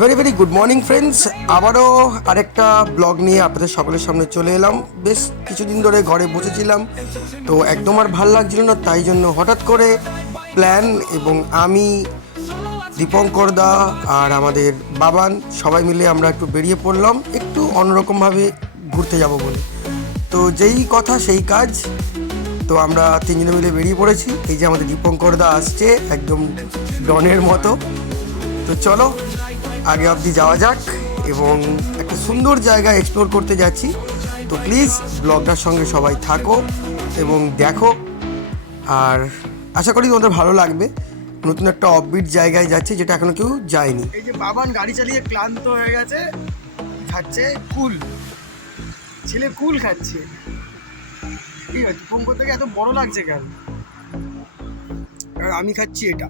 Very very good morning friends আবারও আরেকটা blog নিয়ে আপনাদের সকলের সামনে চলে এলাম। বেশ কিছুদিন ধরে ঘরে বসেছিলাম, তো একদম আর ভালো লাগছিল না, তাই জন্য হঠাৎ করে প্ল্যান এবং আমি, দীপঙ্কর দা আর আমাদের বাবান সবাই মিলে আমরা একটু বেরিয়ে পড়লাম, একটু অন্যরকমভাবে ঘুরতে যাব বলে। তো যেই কথা, সেই কাজ। তো আমরা তিনজনে মিলে বেরিয়ে পড়েছি। এই যে আমাদের দীপঙ্কর দা আসছে, একদম ডনের মতো। তো চলো আগে অবধি যাওয়া যাক এবং একটা সুন্দর জায়গা এক্সপ্লোর করতে যাচ্ছি। তো প্লিজ ব্লগটার সঙ্গে সবাই থাকো এবং দেখো। আর আশা করি তোমাদের ভালো লাগবে। নতুন একটা অফবিট জায়গায় যাচ্ছে যেটা এখনও কেউ যায়নি। এই যে বাবান গাড়ি চালিয়ে ক্লান্ত হয়ে গেছে, খাচ্ছে কুল। ছেলে কুল খাচ্ছে। কি হচ্ছে পঙ্কর থেকে এত বড় লাগছে কেন? আমি খাচ্ছি এটা।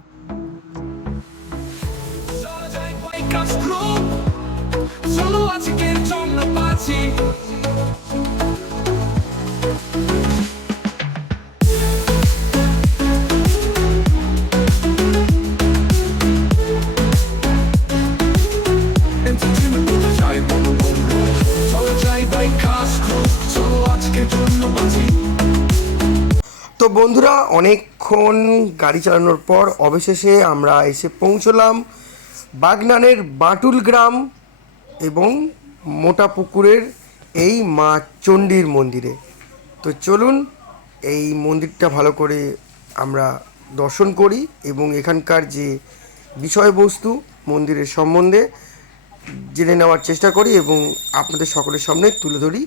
তো বন্ধুরা অনেকক্ষণ গাড়ি চালানোর পর অবশেষে আমরা এসে পৌঁছলাম। বাগনানের বাটুল গ্রাম এবং মোটা পুকুরের এই মা চণ্ডীর মন্দিরে। তো চলুন এই মন্দিরটা ভালো করে আমরা দর্শন করি এবং এখানকার যে বিষয়বস্তু মন্দিরের সম্বন্ধে জেনে নেওয়ার চেষ্টা করি এবং আপনাদের সকলের সামনে তুলে ধরি।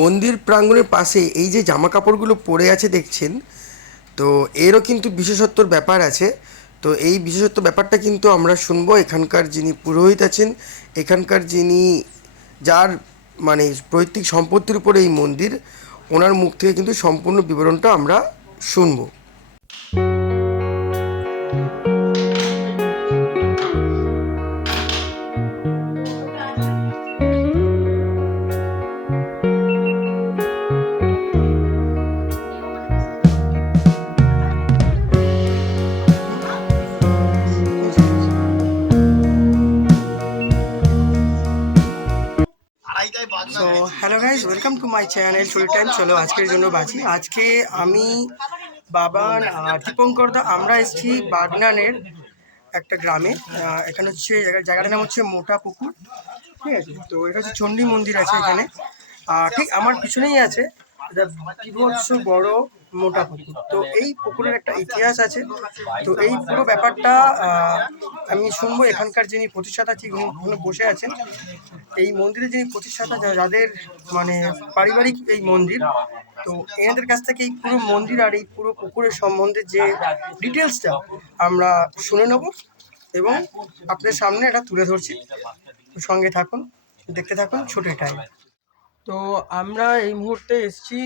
মন্দির প্রাঙ্গণের পাশে এই যে জামা কাপড়গুলো পরে আছে দেখছেন তো এরও কিন্তু বিশেষত্বর ব্যাপার আছে। তো এই বিশেষত্ব ব্যাপারটা কিন্তু আমরা শুনব। এখানকার যিনি পুরোহিত আছেন, এখানকার যিনি যার মানে পৈতৃক সম্পত্তির উপরে এই মন্দির, ওনার মুখ থেকে কিন্তু সম্পূর্ণ বিবরণটা আমরা শুনব। চ্যানেল শরীর টাইম, চলো আজকের জন্য বাজি আজকে আমি বাবান আর দীপঙ্কর দা, আমরা এসেছি বাগনানের একটা গ্রামে। এখানে হচ্ছে জায়গাটার নাম হচ্ছে মোটা পুকুর, ঠিক আছে? তো এটা হচ্ছে চণ্ডী মন্দির আছে এখানে। ঠিক আমার পিছনেই আছে, এটা বড় মোটা পুকুর তো এই পুকুরের একটা ইতিহাস আছে। তো এই পুরো ব্যাপারটা আমি শুনব এখানকার যিনি প্রতিষ্ঠাতা ঠিক ওখানে বসে আছেন। এই মন্দিরের যিনি প্রতিষ্ঠাতা যাদের মানে পারিবারিক এই মন্দির তো এনাদের কাছ থেকে এই পুরো মন্দির আর এই পুরো পুকুরের সম্বন্ধে যে ডিটেলসটা আমরা শুনে নেব এবং আপনাদের সামনে এটা তুলে ধরছি। সঙ্গে থাকুন দেখতে থাকুন ছোট টাইম তো আমরা এই মুহূর্তে এসেছি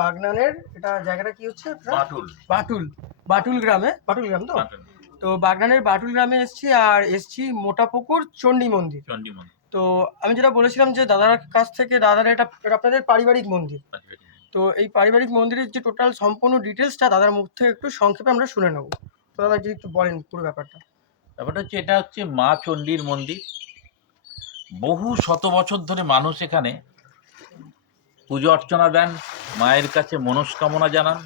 বাগনানের এটা জায়গাটা কি হচ্ছে বাটুল। বাটুল। বাটুল গ্রামে বাটুল গ্রাম তো? তো বাগনানের বাটুল গ্রামে এসেছি আর এসেছি মোটাপুকুর চণ্ডী মন্দির। চণ্ডী মন্দির। তো আমি যেটা বলেছিলাম যে দাদার কাছ থেকে দাদার এটা এটা আপনাদের পারিবারিক মন্দির। তো এই পারিবারিক মন্দিরের যে টোটাল সম্পূর্ণ ডিটেলসটা দাদার মুখ থেকে একটু সংক্ষেপে আমরা শুনে নেব। তো দাদা যদি একটু বলেন পুরো ব্যাপারটা। ব্যাপারটা হচ্ছে এটা হচ্ছে মা চণ্ডীর মন্দির। বহু শত বছর ধরে মানুষ এখানে পুজো অর্চনা দেন, মায়ের কাছে মনস্কামনা জানান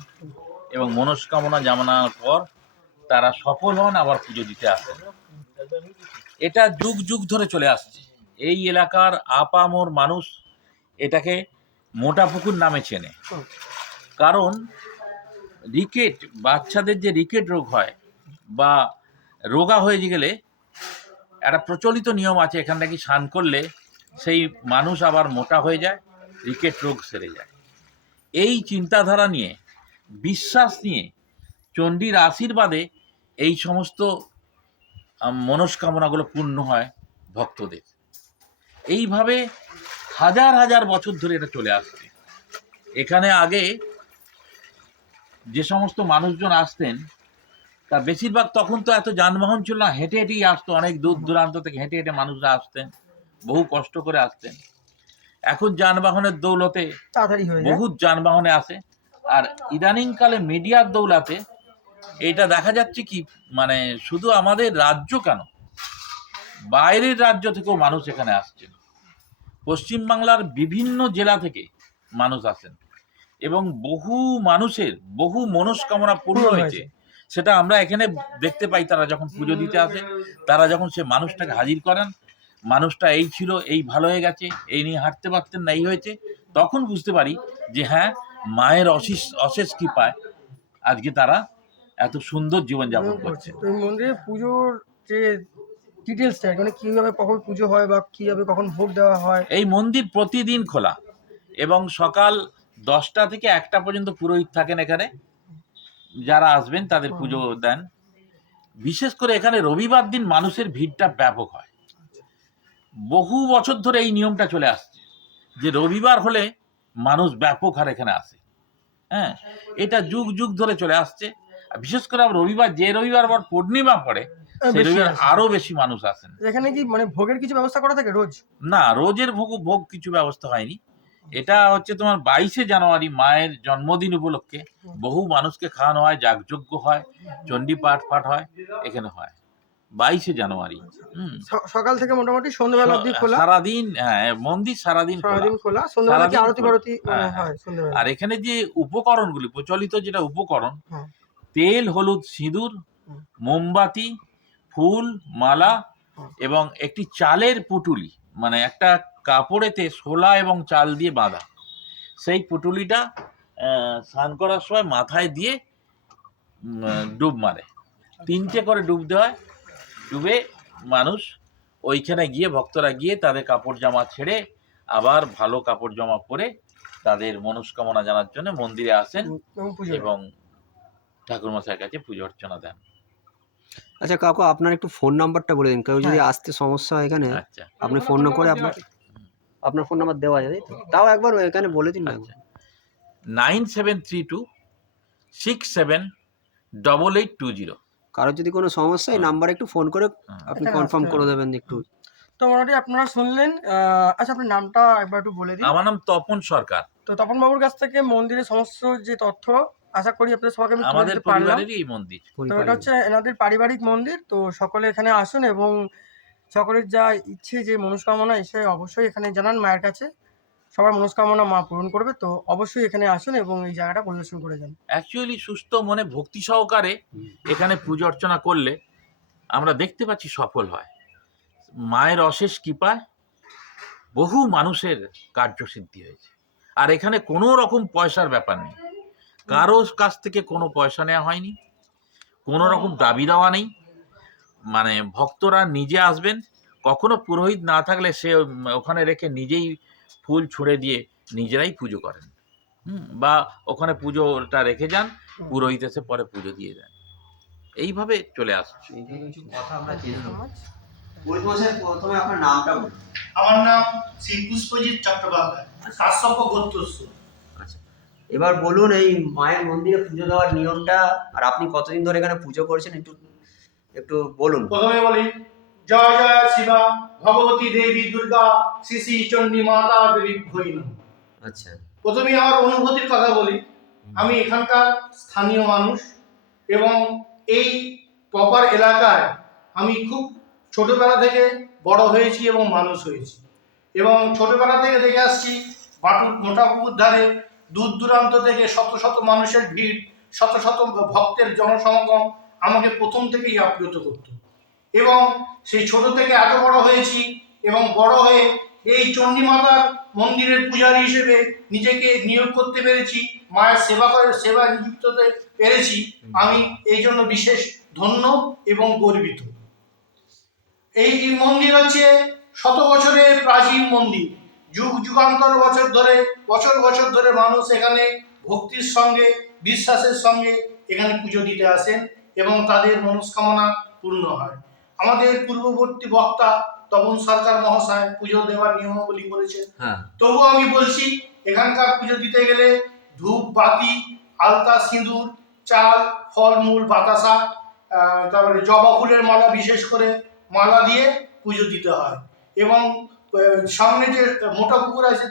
এবং মনস্কামনা জানানোর পর তারা সফল হন, আবার পুজো দিতে আসেন। এটা যুগ যুগ ধরে চলে আসছে। এই এলাকার আপামোর মানুষ এটাকে মোটা পুকুর নামে চেনে। কারণ রিকেট, বাচ্চাদের যে রিকেট রোগ হয় বা রোগা হয়ে গেলে একটা প্রচলিত নিয়ম আছে, এখান থেকে স্নান করলে সেই মানুষ আবার মোটা হয়ে যায়। রিকেট রোগ সেরে যায়। এই চিন্তাধারা নিয়ে, বিশ্বাস নিয়ে চণ্ডীর আশীর্বাদে এই সমস্ত মনস্কামনাগুলো পূর্ণ হয় ভক্তদের। এইভাবে হাজার হাজার বছর ধরে এটা চলে আসছে। এখানে আগে যে সমস্ত মানুষজন আসতেন, তা বেশিরভাগ তখন তো এত যানবাহন ছিল না, হেঁটে হেঁটেই আসতো, অনেক দূর দূরান্ত থেকে হেঁটে হেঁটে মানুষরা আসতেন, বহু কষ্ট করে আসতেন। এখন যানবাহনের দৌলতে তাড়াতাড়ি হয়ে বহুত যানবাহনে আসে। আর ইদানিংকালে মিডিয়ার দৌলাতে এটা দেখা যাচ্ছে কি মানে শুধু আমাদের রাজ্য কেন বাইরের রাজ্য থেকেও মানুষ এখানে আসছেন। পশ্চিমবাংলার বিভিন্ন জেলা থেকে মানুষ আসেন। এবং বহু মানুষের বহু মনস্কামনা পূর্ণ পূর্ণ হয়েছে। সেটা আমরা এখানে দেখতে পাই তারা যখন পুজো দিতে আসে তারা যখন সে মানুষটাকে হাজির করেন মানুষটা এই ছিল এই ভালো হয়ে গেছে এই নিয়ে হাঁটতে পারতেন না এই হয়েছে। তখন বুঝতে পারি যে হ্যাঁ মায়ের অশেষ অশেষ কৃপায় আজকে তারা এত সুন্দর জীবনযাপন করছে। মন্দিরে পুজোর যে ডিটেলসটা মানে কীভাবে কখন পুজো হয় বা কীভাবে কখন ভোগ দেওয়া হয়? এই মন্দির প্রতিদিন খোলা এবং সকাল দশটা থেকে একটা পর্যন্ত পুরোহিত থাকেন এখানে। যারা আসবেন তাদের পুজো দেন। বিশেষ করে এখানে রবিবার দিন মানুষের ভিড়টা ব্যাপক হয়। বহু বছর ধরে এই নিয়মটা চলে আসছে যে রবিবার হলে মানুষ ব্যাপক হারে এখানে আসে। হ্যাঁ এটা যুগ যুগ ধরে চলে আসছে। বিশেষ করে রবিবার যে রবিবার আবার পূর্ণিমা পড়ে রবিবার আরও বেশি মানুষ আসেন। এখানে কি মানে ভোগের কিছু ব্যবস্থা করা থাকে রোজ? না রোজের ভোগ ভোগ কিছু ব্যবস্থা হয়নি। এটা হচ্ছে তোমার বাইশে জানুয়ারি মায়ের জন্মদিন উপলক্ষে বহু মানুষকে খাওয়ানো হয় যাগযজ্ঞ হয় চণ্ডী পাঠ পাঠ হয় এখানে হয়। বাইশে জানুয়ারি। সকাল থেকে মোটামুটি সন্ধ্যাবেলা অবধি খোলা। সারাদিন হ্যাঁ মন্দির সারাদিন খোলা। সারাদিন খোলা সন্ধ্যাবেলা আরতি খোলা। ফারতি মানে হ্যাঁ, হয় আর এখানে যে উপকরণগুলি প্রচলিত যেটা উপকরণ হ্যাঁ। তেল হলুদ সিঁদুর মোমবাতি ফুল মালা এবং একটি চালের পুটুলি মানে একটা কাপড়েতে শোলা এবং চাল দিয়ে বাঁধা। সেই পুটুলিটা আহ, স্নান করার সময় মাথায় দিয়ে ডুব মারে। তিনটে করে ডুব দেওয়া হয় ডুবে মানুষ ওইখানে গিয়ে ভক্তরা গিয়ে তাদের কাপড় জামা ছেড়ে আবার ভালো কাপড় জামা পরে তাদের মনস্কামনা জানার জন্য মন্দিরে আসেন এবং পুজো। এবং ঠাকুরমশাইয়ের কাছে পুজো অর্চনা দেন। আচ্ছা কাকু আপনার একটু ফোন নাম্বারটা বলে দিন। কেউ যদি হ্যাঁ। আসতে সমস্যা হয় এখানে আচ্ছা। আপনি ফোন না করে আপনার আপনার ফোন নাম্বার দেওয়া যায় তো? তাও একবার এখানে বলে দিন না। আচ্ছা। Nine seven three two six seven double eight two zero কারোর যদি কোনো সমস্যা এই হ্যাঁ। নাম্বারে একটু ফোন করে আপনি কনফার্ম করে দেবেন একটু। তো মোটামুটি আপনারা শুনলেন আচ্ছা আপনার নামটা একবার একটু বলে দিন। আমার নাম তপন সরকার। তো তপন বাবুর কাছ থেকে মন্দিরের সমস্ত যে তথ্য আশা করি আপনাদের সবাইকে আমি আমাদের পরিবারেরই এই মন্দির। তো এটা হচ্ছে এনাদের পারিবারিক মন্দির তো সকলে এখানে আসুন এবং সকলের যা ইচ্ছে যে মনস্কামনা এসে অবশ্যই এখানে জানান মায়ের কাছে। সবার মনস্কামনা মা পূরণ করবে, তো অবশ্যই এখানে আসুন এবং এই জায়গাটা পরিদর্শন করে যান। অ্যাকচুয়ালি সুস্থ মনে ভক্তি সহকারে এখানে পুজো অর্চনা করলে আমরা দেখতে পাচ্ছি সফল হয়। মায়ের অশেষ কৃপায় বহু মানুষের কার্যসিদ্ধি হয়েছে। আর এখানে কোনো রকম পয়সার ব্যাপার নেই। কারও কাছ থেকে কোনো পয়সা নেওয়া হয়নি, কোনো রকম দাবি দেওয়া নেই। মানে ভক্তরা নিজে আসবেন, কখনো পুরোহিত না থাকলে সে ওখানে রেখে নিজেই ফুল ছুঁড়ে দিয়ে নিজেরাই পুজো করেন। হুম, বা ওখানে পুজোটা রেখে যান পুরোহিত এসে পরে পুজো দিয়ে দেন। এইভাবে চলে আসছে। প্রথমে আপনার নামটা বলুন। আমার নাম শ্রী পুষ্পজিৎ চট্টোপাধ্যায় কাশ্যপ গোত্রস্য আচ্ছা এবার বলুন এই মায়ের মন্দিরে পুজো দেওয়ার নিয়মটা আর আপনি কতদিন ধরে এখানে পুজো করছেন একটু একটু বলুন। প্রথমে বলি জয় জয় শিবা ভগবতী দেবী দুর্গা শ্রী শ্রী চণ্ডী মাতা দেবী ভৈন আচ্ছা। প্রথমে আমার অনুভূতির কথা বলি। আমি এখানকার স্থানীয় মানুষ এবং এই প্রপার এলাকায় আমি খুব ছোটবেলা থেকে বড় হয়েছি এবং মানুষ হয়েছি। এবং ছোটবেলা থেকে দেখে আসছি বাটুর মোটাপুকুর ধারে দূর দূরান্ত থেকে শত শত মানুষের ভিড় শত শত ভক্তের জনসমাগম আমাকে প্রথম থেকেই আপ্লুত করতো। এবং সেই ছোট থেকে এত বড় হয়েছি এবং বড় হয়ে এই চণ্ডী মাতার মন্দিরের পূজারী হিসেবে নিজেকে নিয়োগ করতে পেরেছি, মায়ের সেবা করে সেবা নিযুক্ত হতে পেরেছি। আমি এই জন্য বিশেষ ধন্য এবং গর্বিত। এই মন্দির হচ্ছে শত বছরের প্রাচীন মন্দির। যুগ, যুগান্তর, বছর ধরে, বছর বছর ধরে মানুষ এখানে ভক্তির সঙ্গে, বিশ্বাসের সঙ্গে এখানে পুজো দিতে আসেন এবং তাদের মনস্কামনা পূর্ণ হয়। আমাদের পূর্ববর্তী বক্তা তপন সরকার মহাশয় পুজো দেওয়ার নিয়মাবলী বলেছেন হ্যাঁ। তবুও আমি বলছি এখানকার পুজো দিতে গেলে ধূপ বাতি আলতা সিঁদুর চাল ফলমূল বাতাসা তারপরে জবা ফুলের মালা বিশেষ করে মালা দিয়ে পুজো দিতে হয়। এবং সামনে যে মোটা পুকুর আছে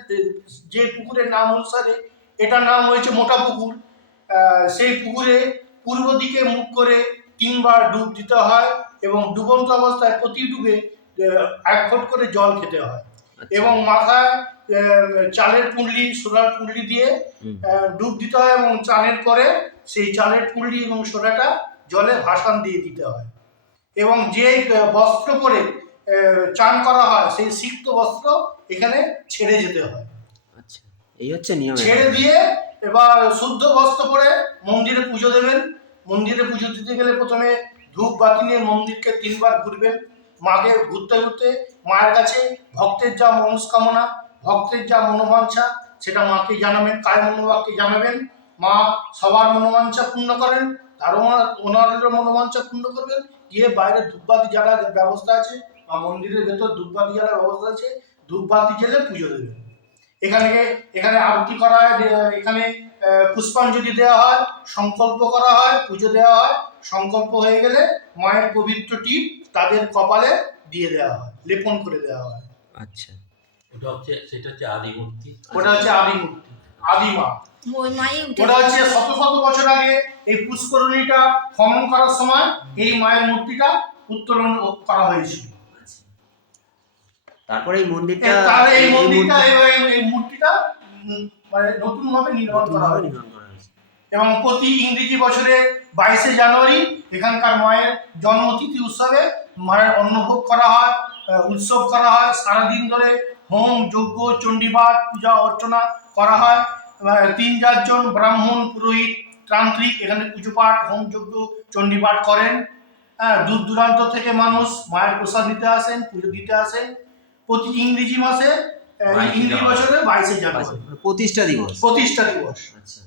যে পুকুরের নাম অনুসারে এটা নাম হয়েছে মোটা পুকুর। সেই পুকুরে পূর্ব দিকে মুখ করে তিনবার ডুব দিতে হয়। এবং ডুবন্ত অবস্থায় প্রতি ডুবে এক ঘট করে জল খেতে হয়। এবং মাথায় চালের পুঁটলি সোলার পুঁটলি দিয়ে ডুব দিতে হয় এবং চানের পরে সেই চালের পুঁটলি এবং সোলাটা জলে ভাসান দিয়ে দিতে হয়। এবং যে বস্ত্র পরে চান করা হয় সেই সিক্ত বস্ত্র এখানে ছেড়ে যেতে হয়। আচ্ছা এই হচ্ছে নিয়ম ছেড়ে দিয়ে এবার শুদ্ধ বস্ত্র পরে মন্দিরে পুজো দেবেন। মন্দিরে পুজো দিতে গেলে প্রথমে ধূপ বাতি নিয়ে মন্দিরকে তিনবার ঘুরবেন। মাকে ঘুরতে ঘুরতে মায়ের কাছে ভক্তের যা মনস্কামনা, ভক্তের যা মনোবাঞ্ছা, সেটা মাকে জানাবেন কায় মনোবাক্যে জানাবেন। মা সবার মনোবাঞ্ছা পূর্ণ করেন তারও ওনার- ওনাদেরও মনোবাঞ্ছা পূর্ণ করবেন। গিয়ে বাইরে ধূপবাতি জ্বালার ব্যবস্থা আছে, বা মন্দিরের ভেতর ধূপবাতি জ্বালার ব্যবস্থা আছে, ধূপবাতি জেলে পুজো দেবেন। এখানে এখানে আরতি করা হয়, এখানে পুষ্পাঞ্জলি দেওয়া হয়, সংকল্প করা হয়, পুজো দেওয়া হয়। সংকল্প হয়ে গেলে মায়ের পবিত্র টিপ তাদের কপালে দিয়ে দেওয়া হয় লেপন করে দেওয়া হয়। আচ্ছা। ওটা হচ্ছে সেটা হচ্ছে আদি মূর্তি। ওটা হচ্ছে আদি মূর্তি আদিমা ওটা হচ্ছে শত শত বছর আগে এই পুষ্করণীটা খনন করার সময় এই মায়ের মূর্তিটা উত্তোলন করা হয়েছিল। তারপরে এই মন্দিরটা এই এই মন্দিরটা এই- মূর্তিটা মানে নতুন ভাবে নির্মাণ করা নতুনভাবে হয়েছে নির্মাণ করা হয়েছে এবং প্রতি ইংরেজি বছরে বাইশে জানুয়ারি এখানকার মায়ের জন্মতিথি উৎসবে মায়ের অন্নভোগ করা হয় উৎসব করা হয় সারাদিন ধরে হোম যজ্ঞ চণ্ডীপাঠ পূজা অর্চনা করা হয়। তিন চারজন ব্রাহ্মণ পুরোহিত তান্ত্রিক এখানে পুজো পাঠ হোম যজ্ঞ চণ্ডীপাঠ করেন। হ্যাঁ দূর দূরান্ত থেকে মানুষ মায়ের প্রসাদ দিতে আসেন পুজো দিতে আসেন। প্রতি ইংরেজি মাসে ইংরেজি বছরে বাইশে জানুয়ারি। প্রতিষ্ঠা দিবস। প্রতিষ্ঠা দিবস। আচ্ছা।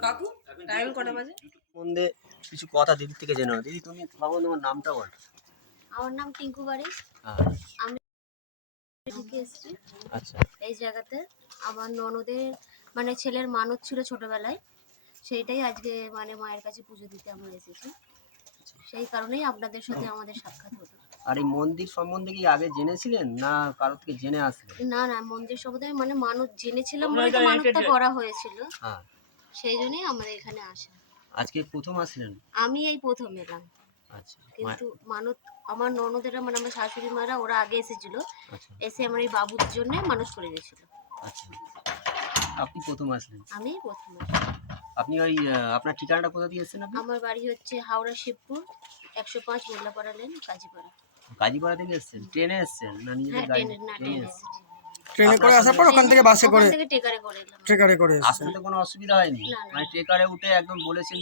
কাকু টাইম কটা বাজে? মধ্যে কিছু কথা দিদি থেকে জেনে দিদি তুমি বাবু তোমার নামটা বল। আমার নাম টিঙ্কু বাড়ি। হ্যাঁ। এসেছি। আচ্ছা। এই জায়গাতে আমার ননদের মানে ছেলের মানত ছিল ছোটবেলায়। সেইটাই আজকে মানে মায়ের কাছে পুজো দিতে আমরা এসেছি। সেই কারণেই আপনাদের সাথে আমাদের সাক্ষাৎ হলো। আর এই মন্দির সম্বন্ধে কি আগে জেনেছিলেন? না কারও থেকে জেনে আসলেন? না না মন্দির সম্বন্ধে মানে মানত জেনেছিলাম বলে তো করা হয়েছিল। হ্যাঁ। সেই জন্যই আমাদের এখানে আসা। আজকে প্রথম আসলেন? আমি এই প্রথম এলাম। আচ্ছা কিন্তু মানত আমার ননদেরা মানে আমার শাশুড়ি মারা ওরা আগে এসেছিল। আচ্ছা। এসে আমার এই বাবুর জন্য মানুষ করে গেছিল আচ্ছা। আপনি প্রথম আসলেন? আমি প্রথম। আপনি ওই আপনার ঠিকানাটা কোথা দিয়ে এসেছেন আপনি? আমার বাড়ি হচ্ছে হাওড়া শিবপুর একশো পাঁচ মোল্লাপাড়া লেন কাজীপাড়া। গাজীপাড়া থেকে এসেছেন? ট্রেনে এসেছেন না নিজেদের হ্যাঁ গাড়ি? ট্রেনে এসেছেন। করে আসার পর ওখান থেকে বাসে করে ট্রেকারে করে আসতে তো কোনো অসুবিধা হয়নি। মানে ট্রেকারে উঠে একদম বলেছেন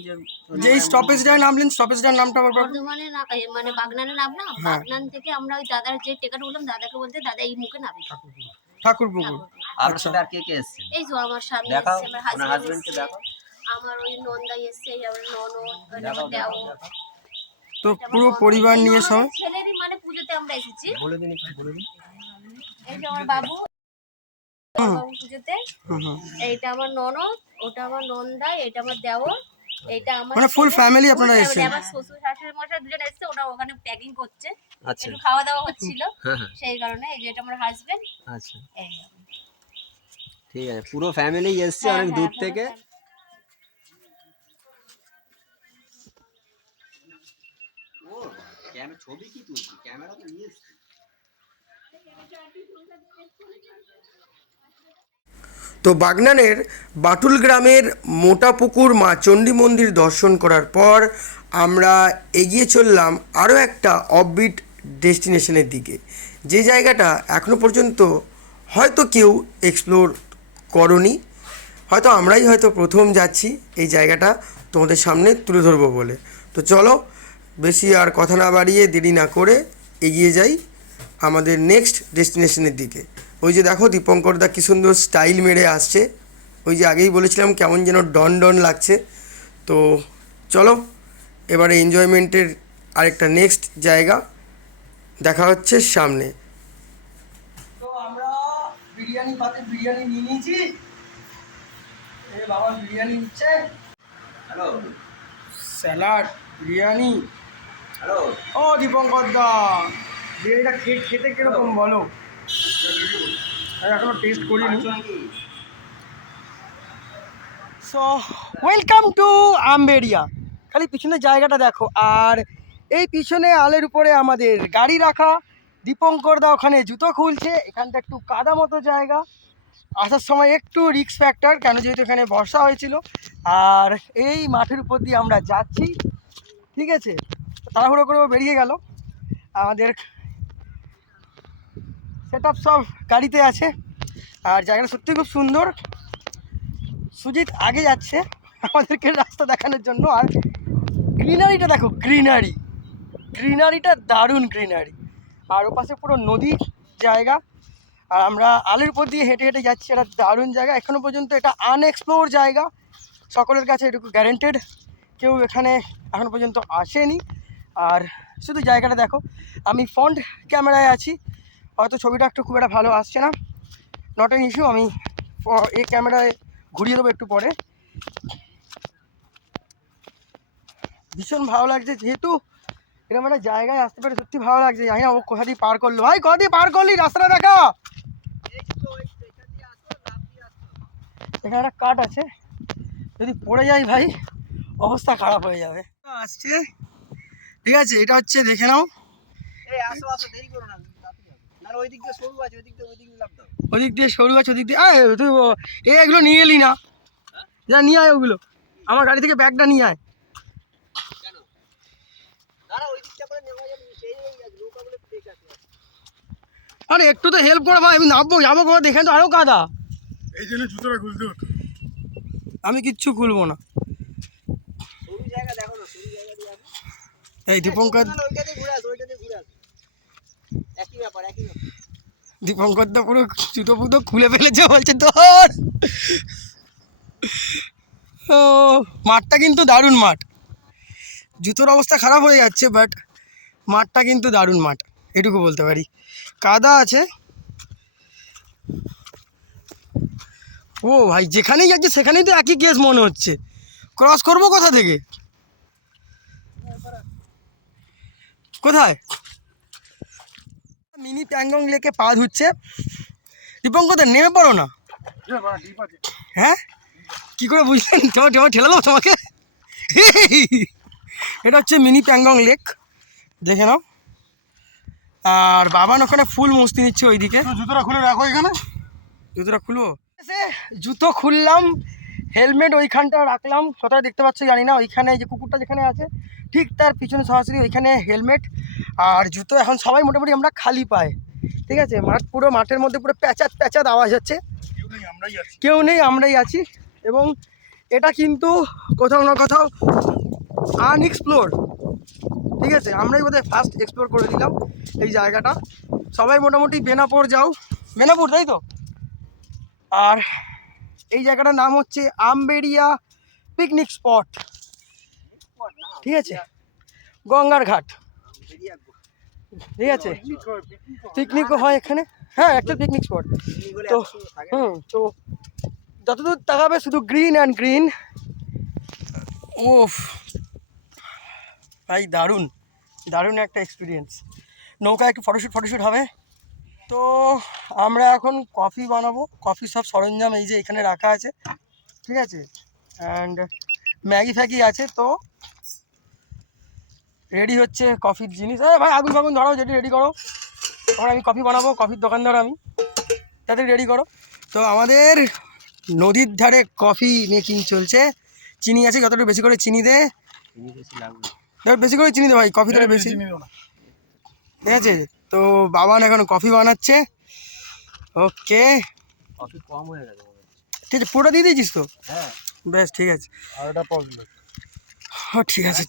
যে স্টপেজটায় নামলেন স্টপেজটার নামটা আবার বলুন। বর্ধমানে না মানে বাগনানে নামলাম। হ্যাঁ। বাগনান থেকে আমরা ওই দাদার যে টেকার বললাম দাদাকে বলতে দাদা এই মুখে নামে। ঠাকুর পুকুর আপনার সাথে আর কে কে এসেছেন? এই তো আমার স্বামী এসছে আমার হাজবেন্ডকে এসছে। দেখাও। আমার ওই নন্দাই এসছে এই আমার ননদ আমার দেখাও। তো পুরো পরিবার নিয়ে সব। ছেলেরই মানে পুজোতে আমরা এসেছি। বলে দিন একটু বলে দিন। এই যে আমার বাবু বাবু পুজোতে। এইটা আমার ননদ ওটা আমার নন্দা এটা আমার দেওর এটা আমার মানে ছেলে, আপনারা এসেছেন? আমার শ্বশুর শাশুড়ি মশাই দুজন এসেছে ওটা ওখানে প্যাকিং করছে। আচ্ছা। একটু খাওয়া দাওয়া হচ্ছিল হ্যাঁ হ্যাঁ। সেই কারণে এই যে এটা আমার হাজবেন্ড আচ্ছা। ঠিক আছে পুরো ফ্যামিলি এসছে হ্যাঁ, অনেক দূর থেকে। Family। ছবি কি তুলছি? ক্যামেরা তো নিয়ে এসছি। তো বাগনানের বাটুল গ্রামের মোটা পুকুর মা চণ্ডী মন্দির দর্শন করার পর আমরা এগিয়ে চললাম আরও একটা অফবিট ডেস্টিনেশনের দিকে। যে জায়গাটা এখনও পর্যন্ত হয়তো কেউ এক্সপ্লোর করনি, হয়তো আমরাই হয়তো প্রথম যাচ্ছি এই জায়গাটা তোমাদের সামনে তুলে ধরবো বলে। তো চলো বেশি আর কথা না বাড়িয়ে দেরি না করে এগিয়ে যাই আমাদের নেক্সট ডেস্টিনেশনের দিকে। ওই যে দেখো দীপঙ্কর দা কী সুন্দর স্টাইল মেরে আসছে। ওই যে আগেই বলেছিলাম কেমন যেন ডন ডন লাগছে। তো চলো, এবারে এনজয়মেন্টের আরেকটা নেক্সট জায়গা। দেখা হচ্ছে সামনে। তো আমরা বিরিয়ানি পাতে বিরিয়ানি নিয়ে নিয়েছি। এ বাবা বিরিয়ানি নিচ্ছে। হ্যালো? স্যালাড, বিরিয়ানি। ও দীপঙ্কর দা বিরিয়ানিটা খেয়ে খেতে কীরকম বলো? আমি এখনও টেস্ট করিনি। সো ওয়েলকাম টু আম্বেরিয়া খালি পিছনের জায়গাটা দেখো আর এই পিছনে আলের উপরে আমাদের গাড়ি রাখা। দীপঙ্কর দা ওখানে জুতো খুলছে এখানটা একটু কাদা মতো জায়গা। আসার সময় একটু রিক্স ফ্যাক্টর কেন যেহেতু এখানে বর্ষা হয়েছিল। আর এই মাঠের উপর দিয়ে আমরা যাচ্ছি ঠিক আছে? তাড়াহুড়ো করে বেরিয়ে গেল। আমাদের সেট সব গাড়িতে আছে। আর জায়গাটা সত্যি খুব সুন্দর। সুজিত আগে যাচ্ছে আমাদেরকে রাস্তা দেখানোর জন্য। আর গ্রিনারিটা দেখো, গ্রিনারি। গ্রিনারিটা দারুণ গ্রিনারি। আর ওপাশে পুরো নদীর জায়গা। আর আমরা আলের উপর দিয়ে হেঁটে হেঁটে যাচ্ছি। এটা দারুণ জায়গা। এখনও পর্যন্ত এটা আনএক্সপ্লোর জায়গা। সকলের কাছে এটুকু গ্যারেন্টেড কেউ এখানে এখনও পর্যন্ত আসেনি। আর শুধু জায়গাটা দেখো, আমি ফ্রন্ট ক্যামেরায় আছি, হয়তো ছবিটা একটু খুব একটা ভালো আসছে না নট এন ইস্যু আমি এই ক্যামেরায় ঘুরিয়ে দেবো একটু পরে। ভীষণ ভালো লাগছে, যেহেতু এরকম একটা জায়গায় আসতে পারে সত্যি ভালো লাগছে, জানি না ও কোথা দিয়ে পার করল। ভাই, কোথা দিয়ে পার করলি? রাস্তাটা দেখা। এখানে একটা কাট আছে, যদি পড়ে যাই ভাই, অবস্থা খারাপ হয়ে যাবে। আসছে। ঠিক আছে এটা হচ্ছে দেখে নাও। এই আসো আসো দেরি করো না তাড়াতাড়ি ওই দিক দিয়ে সরু আছে ওই দিক দিয়ে ওই দিক দিয়ে ওদিক দিয়ে সরু আছে ওদিক দিয়ে তুই ও- এ এগুলো নিয়ে এলি না। যা নিয়ে আয় ওগুলো। আমার গাড়ি থেকে ব্যাগটা নিয়ে আয়। দাঁড়া ওই দিকটা করে নেওয়া যাবে সেই নৌকাগুলো দেখে আসো আরে একটু তো হেল্প করো ভাই আমি নামবো যাব কোথাও দেখেন তো আরও কাদা। এই জন্য জুতোটা খুলতে আমি কিচ্ছু খুলবো না সরু জায়গা দেখো না সরু জায়গা দিয়ে আসো এই দীপঙ্কর নাহলে ওইটা দিয়ে ঘুরে আসো ওইটা দিয়ে ঘুরে আসো একই ব্যাপার একই ব্যাপার দীপঙ্কর তো পুরো জুতো ফুতো খুলে ফেলেছে বলছে তোর ও মাঠটা কিন্তু দারুণ মাঠ। জুতোর অবস্থা খারাপ হয়ে যাচ্ছে বাট মাঠটা কিন্তু দারুণ মাঠ এটুকু বলতে পারি। কাদা আছে। ও ভাই যেখানেই যাচ্ছে সেখানেই তো একই কেস মনে হচ্ছে। ক্রস করব কোথা থেকে? কোথায়? মিনি প্যাংগং লেকে পা ধুচ্ছে। দীপঙ্কর নেমে পড়ো না। হ্যাঁ? কি করে বুঝলেন? তোমার তোমার ঠেলে দেবো তোমাকে? এটা হচ্ছে মিনি প্যাংগং লেক। দেখে নাও। আর বাবান ওখানে ফুল মস্তি নিচ্ছে ওইদিকে। জুতোটা খুলে রাখো এখানে। জুতোটা খুলবো? জুতো খুললাম। হেলমেট ওইখানটা রাখলাম কোথায় দেখতে পাচ্ছ জানি না ওইখানে যে কুকুরটা যেখানে আছে ঠিক তার পিছনে সরাসরি ওইখানে হেলমেট আর জুতো এখন সবাই মোটামুটি আমরা খালি পাই ঠিক আছে? মাঠ পুরো মাঠের মধ্যে পুরো প্যাচাত প্যাচাত আওয়াজ হচ্ছে। আমরাই কেউ নেই আমরাই আছি এবং এটা কিন্তু কোথাও না কোথাও আনএক্সপ্লোর ঠিক আছে? আমরাই বোধহয় ফার্স্ট এক্সপ্লোর করে দিলাম এই জায়গাটা। সবাই মোটামুটি বেনাপুর যাও বেনাপুর তাই তো? আর এই জায়গাটার নাম হচ্ছে আমবেরিয়া পিকনিক স্পট ঠিক আছে? গঙ্গার ঘাট। ঠিক আছে? পিকনিকও হয় এখানে। হ্যাঁ একটা পিকনিক স্পট তো, হুম, তো যতদূর তাকাবে শুধু গ্রিন অ্যান্ড গ্রিন ওফ ভাই, দারুণ। দারুণ একটা এক্সপিরিয়েন্স নৌকা একটু ফটোশ্যুট ফটোশ্যুট হবে। তো আমরা এখন কফি বানাবো। কফি সব সরঞ্জাম এই যে এখানে রাখা আছে। ঠিক আছে? অ্যান্ড ম্যাগি ফ্যাগি আছে তো রেডি হচ্ছে কফির জিনিস। এ ভাই আগুন ফাগুন ধরো যেটি রেডি করো। তখন আমি কফি বানাবো কফির দোকানদার আমি। তাদের রেডি করো। তো আমাদের নদীর ধারে কফি মেকিং চলছে। চিনি আছে যতটা বেশি করে চিনি দে। এবার বেশি করে চিনি দে ভাই কফি ধরে বেশি। ঠিক আছে? তো বাবান এখন কফি বানাচ্ছে। ওকে। কফি কম হয়ে গেছে ঠিক আছে পুরোটা দিয়ে দিয়েছিস তো? হ্যাঁ। বেশ ঠিক আছে। ও ঠিক আছে।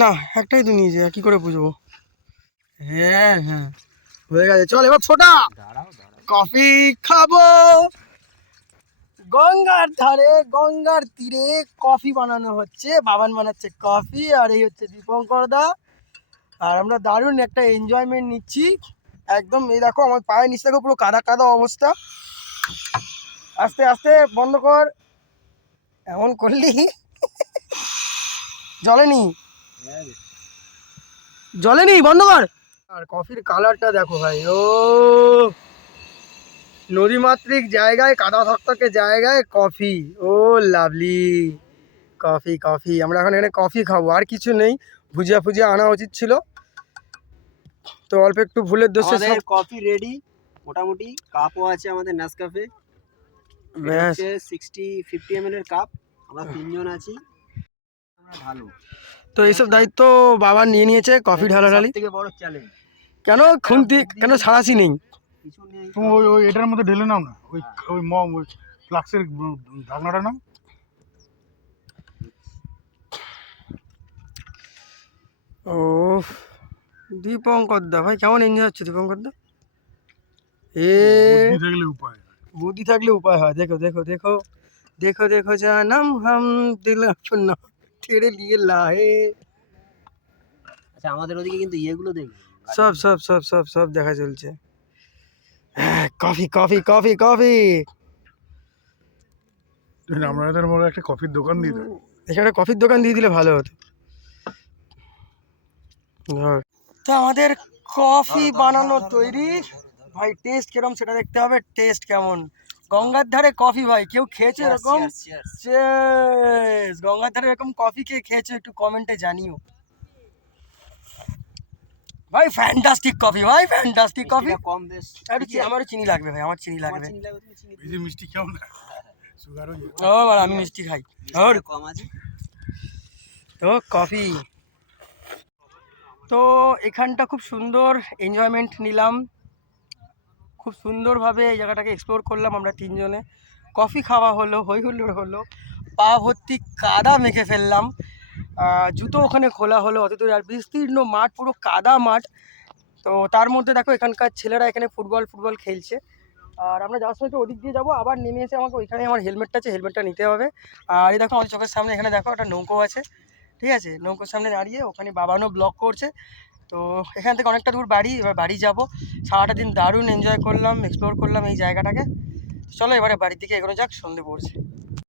না একটাই তো নিয়ে আর কি করে বুঝব? হ্যাঁ হ্যাঁ। হয়ে গেছে। চল এবার ফোটা কফি খাব। গঙ্গার ধারে গঙ্গার তীরে কফি বানানো হচ্ছে। বাবান বানাচ্ছে কফি আর এই হচ্ছে দীপঙ্কর দা। আর আমরা দারুণ একটা এনজয়মেন্ট নিচ্ছি। একদম, এই দেখো, আমার পায়ের নিচে দেখো পুরো কাদা কাদা অবস্থা। আস্তে আস্তে, বন্ধ কর। এমন করলি? জলেনি জলে নেই, বন্ধ কর। আর কফির কালারটা দেখো ভাই, ও। নদীমাতৃক জায়গায়, কাদা থকথকে জায়গায় কফি। ও, লাভলি। কফি কফি, আমরা এখন এখানে কফি খাব, আর কিছু নেই। ভুজিয়া ফুজিয়া আনা উচিত ছিল। তো অল্প একটু ভুলের দোষে সব কফি রেডি মোটামুটি কাপও আছে আমাদের নেসকাফে ব্যাস। সিক্সটি ফিফটি এম এর কাপ আমরা তিনজন আছি। আমরা ঢালু তো এইসব দায়িত্ব বাবা নিয়ে নিয়েছে কফি ঢালাঢালি। থেকে বড় চ্যালেঞ্জ কেন খুন্তি কেন সারাসি নেই? কিছু নেই। তুমি ওই ওই এটার মধ্যে ঢেলে নাও না। ওই ওই ম ওই ফ্লাক্সের ঢাকনাটা নাও। ও দীপঙ্কর দা ভাই কেমন এনজয় হচ্ছে দীপঙ্কর দা? এ থাকলে উপায় বুদ্ধি থাকলে উপায় হয়। দেখো দেখো দেখো দেখো দেখো জানাম হাম দিল না তেরে লিয়ে লাহে। আচ্ছা আমাদের ওদিকে কিন্তু ইয়েগুলো দেখবে। সব সব সব সব সব দেখা চলছে। Coffee coffee coffee coffee. আমরা এদের মধ্যে একটা কফির দোকান দিয়ে দেবো। এখানে কফির দোকান দিয়ে দিলে ভালো হতো। তো আমাদের কফি বানানো তৈরি। ভাই টেস্ট কিরম সেটা দেখতে হবে টেস্ট কেমন? গঙ্গার ধারে কফি ভাই কেউ খেয়েছে এরকম! গঙ্গার ধারে এরকম কফি কে খেয়েছো একটু কমেন্টে জানিও। ভাই ফ্যান্টাস্টিক কফি ভাই ফ্যান্টাস্টিক কফি। কম চি- আমারও চিনি লাগবে ভাই আমার চিনি লাগবে। মিষ্টি খাও না ও আমি মিষ্টি খাই। কম আছে। তো কফি। তো এখানটা খুব সুন্দর এনজয়মেন্ট নিলাম। খুব সুন্দরভাবে এই জায়গাটাকে এক্সপ্লোর করলাম আমরা তিনজনে। কফি খাওয়া হলো হই হুল্লোড় হলো, পা ভর্তি কাদা মেখে ফেললাম। জুতো ওখানে খোলা হলো, অত দূরে আর বিস্তীর্ণ মাঠ, পুরো কাদা মাঠ। তো তার মধ্যে দেখো এখানকার ছেলেরা এখানে ফুটবল ফুটবল খেলছে। আর আমরা যাওয়ার সময় ওদিক দিয়ে যাব, আবার নেমে এসে আমাকে ওইখানে আমার হেলমেটটা আছে হেলমেটটা নিতে হবে। আর এই দেখো আমাদের চোখের সামনে এখানে দেখো একটা নৌকো আছে। ঠিক আছে? নৌকোর সামনে দাঁড়িয়ে ওখানে বাবানও ব্লক করছে। তো এখান থেকে অনেকটা দূর বাড়ি, এবার বাড়ি যাব। সারাটা দিন দারুণ এনজয় করলাম এক্সপ্লোর করলাম এই জায়গাটাকে। চলো এবারে বাড়ির দিকে এগোনো যাক, সন্ধে পড়ছে।